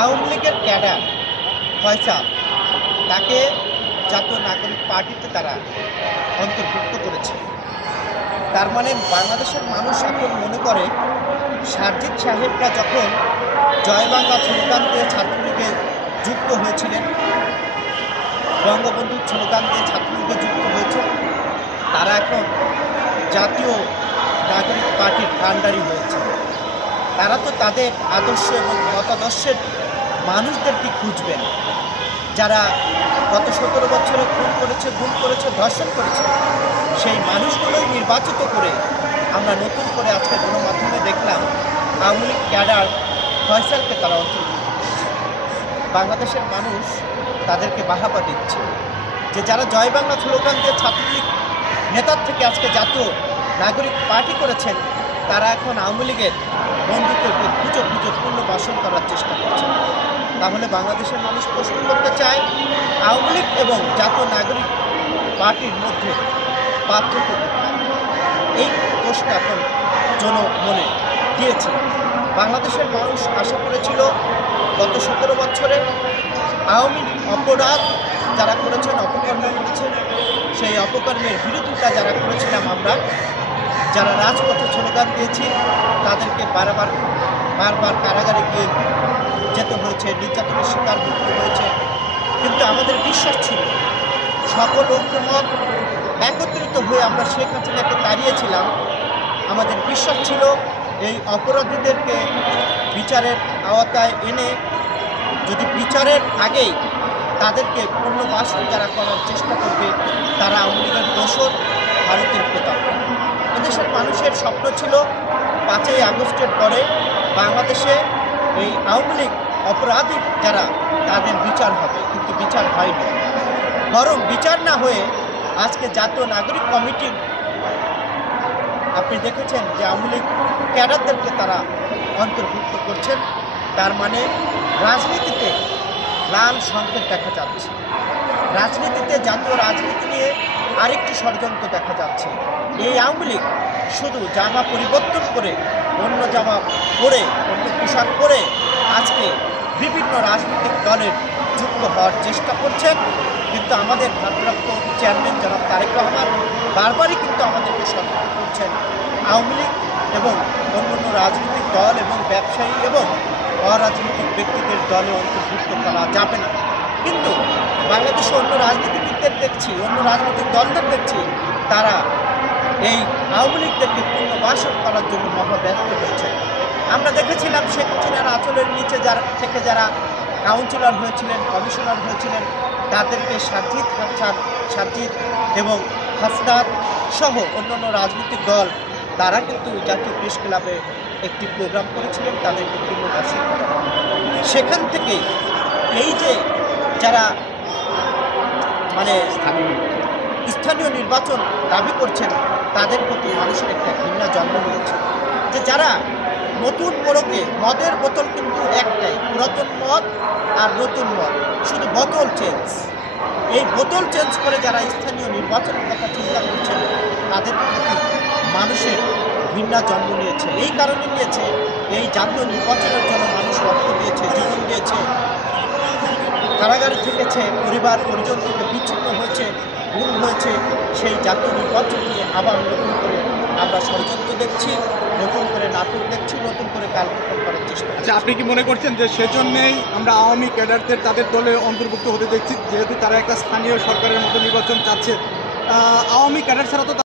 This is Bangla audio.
আওয়ামী লীগের ক্যাডার ফয়সাল তাকে জাতীয় নাগরিক পার্টিতে তারা অন্তর্ভুক্ত করেছে। তার মানে বাংলাদেশের মানুষ এখন মনে করে সারজিৎ সাহেবরা যখন জয় বাংলা স্লোগান দিয়ে ছাত্রলীগে যুক্ত হয়েছিলেন, বঙ্গবন্ধুর স্লোগান দিয়ে ছাত্রলীগে যুক্ত হয়েছে, তারা এখন জাতীয় নাগরিক পার্টির কাণ্ডারি হয়েছে। তারা তো তাদের আদর্শ এবং মতাদর্শের মানুষদেরকে খুঁজবেন, যারা গত 17 বছরে খুন করেছে, গুম করেছে, ধর্ষণ করেছে, সেই মানুষগুলোই নির্বাচিত করে আমরা নতুন করে আজকে গণমাধ্যমে দেখলাম আওয়ামী লীগ ক্যাডার ফয়সালকে তারা অন্তর্ভুক্ত করেছে। বাংলাদেশের মানুষ তাদেরকে বাহাবা দিচ্ছে যে যারা জয় বাংলা স্লোগান দিয়ে ছাত্রলীগ নেতার থেকে আজকে জাতীয় নাগরিক পার্টি করেছেন, তারা এখন আওয়ামী লীগের বন্ধুত্বকে খুঁজো পুনর্বাসন করার চেষ্টা করছেন। তাহলে বাংলাদেশের মানুষ প্রশ্ন করতে চায়, আওয়ামী লীগ এবং জাতীয় নাগরিক পার্টির মধ্যে পার্থক্য কোথায়? এই প্রশ্ন এখন জনমনে দিয়েছে। বাংলাদেশের মানুষ আশা করেছিল গত 17 বছরে আওয়ামী অপরাধ যারা করেছেন, অপকর্ম করেছেন, সেই অপকর্মের বিরোধিতা যারা করেছিলাম আমরা, যারা রাজপথে স্লোগান দিয়েছি, তাদেরকে বারবার কারাগারে গিয়ে যেতে হয়েছে, নির্যাতনের শিকার হতে হয়েছে। কিন্তু আমাদের বিশ্বাস ছিল সকল ঐক্যমত একত্রিত হয়ে আমরা শেখ হাসিনাকে তাড়িয়েছিলাম। আমাদের বিশ্বাস ছিল এই অপরাধীদেরকে বিচারের আওতায় এনে যদি বিচারের আগেই তাদেরকে পুনর্বাসন যারা করার চেষ্টা করবে, তারা আওয়ামী লীগের দোষর ভারতের পেতাম। এদেশের মানুষের স্বপ্ন ছিল 5ই আগস্টের পরে বাংলাদেশে এই আওয়ামী লীগ অপরাধী যারা, তাদের বিচার হবে, কিন্তু বিচার হয়নি। বরং বিচার না হয়ে আজকে জাতীয় নাগরিক কমিটির আপনি দেখেছেন যে আওয়ামী লীগ ক্যাডারদেরকে তারা অন্তর্ভুক্ত করছেন। তার মানে রাজনীতিতে লাল সংকেত দেখা যাচ্ছে, রাজনীতিতে জাতীয় রাজনীতি নিয়ে আরেকটি ষড়যন্ত্র দেখা যাচ্ছে। এই আওয়ামী লীগ শুধু জামা পরিবর্তন করে, অন্য জামা পরে, অন্য পোশাক পরে আজকে বিভিন্ন রাজনৈতিক দলের যুক্ত হওয়ার চেষ্টা করছেন। কিন্তু আমাদের ভারপ্রাপ্ত চেয়ারম্যান জনাব তারেক রহমান বারবারই কিন্তু আমাদেরকে সতর্ক করছেন, আওয়ামী লীগ এবং অন্যান্য রাজনৈতিক দল এবং ব্যবসায়ী এবং অরাজনৈতিক ব্যক্তিদের দলে অন্তর্ভুক্ত করা যাবে না। কিন্তু বাংলাদেশে অন্য রাজনীতিবিদদের দেখছি, অন্য রাজনৈতিক দলদের দেখছি, তারা এই আওয়ামী লীগদেরকে পুনর্বাসন করার জন্য মহাব্যস্ত হয়েছে। আমরা দেখেছিলাম শেখ হাসিনার আঁচলের নিচে যারা কাউন্সিলর হয়েছিলেন, কমিশনার হয়েছিলেন, তাদেরকে সাজিদ এবং হাসনাত সহ অন্যান্য রাজনৈতিক দল তারা কিন্তু জাতীয় প্রেস ক্লাবে একটি প্রোগ্রাম করেছিলেন, তাদেরকে পুনর্বাসন করা। সেখান থেকে এই যে যারা মানে স্থানীয় নির্বাচন দাবি করছেন, তাদের প্রতি মানুষের একটা ঘৃণা জন্ম নিয়েছে। যে যারা নতুন মোড়কে, মদের বোতল কিন্তু একটাই, পুরাতন মদ আর নতুন মদ, শুধু বোতল চেঞ্জ। এই বোতল চেঞ্জ করে যারা স্থানীয় নির্বাচনের কথা চিন্তা করছেন, তাদের প্রতি মানুষের ঘৃণা জন্ম নিয়েছে। এই কারণে নিয়েছে, এই জাতীয় নির্বাচনের জন্য মানুষ রক্ত দিয়েছে, জীবন দিয়েছে, কারাগারে থেকেছে, পরিবার পরিজন থেকে বিচ্ছিন্ন হয়েছে, ভুল হয়েছে। সেই জাতীয় নির্বাচন নিয়ে আবার নতুন করে আমরা ষড়যন্ত্র দেখছি, নতুন করে নাটক দেখছি, নতুন করে কালক্ষেপণ করার চেষ্টা। আচ্ছা, আপনি কি মনে করছেন যে সেজন্যই আমরা আওয়ামী ক্যাডারদের তাদের দলে অন্তর্ভুক্ত হতে দেখছি, যেহেতু তারা একটা স্থানীয় সরকারের মতো নির্বাচন চাচ্ছে? আওয়ামী ক্যাডার ছাড়া তো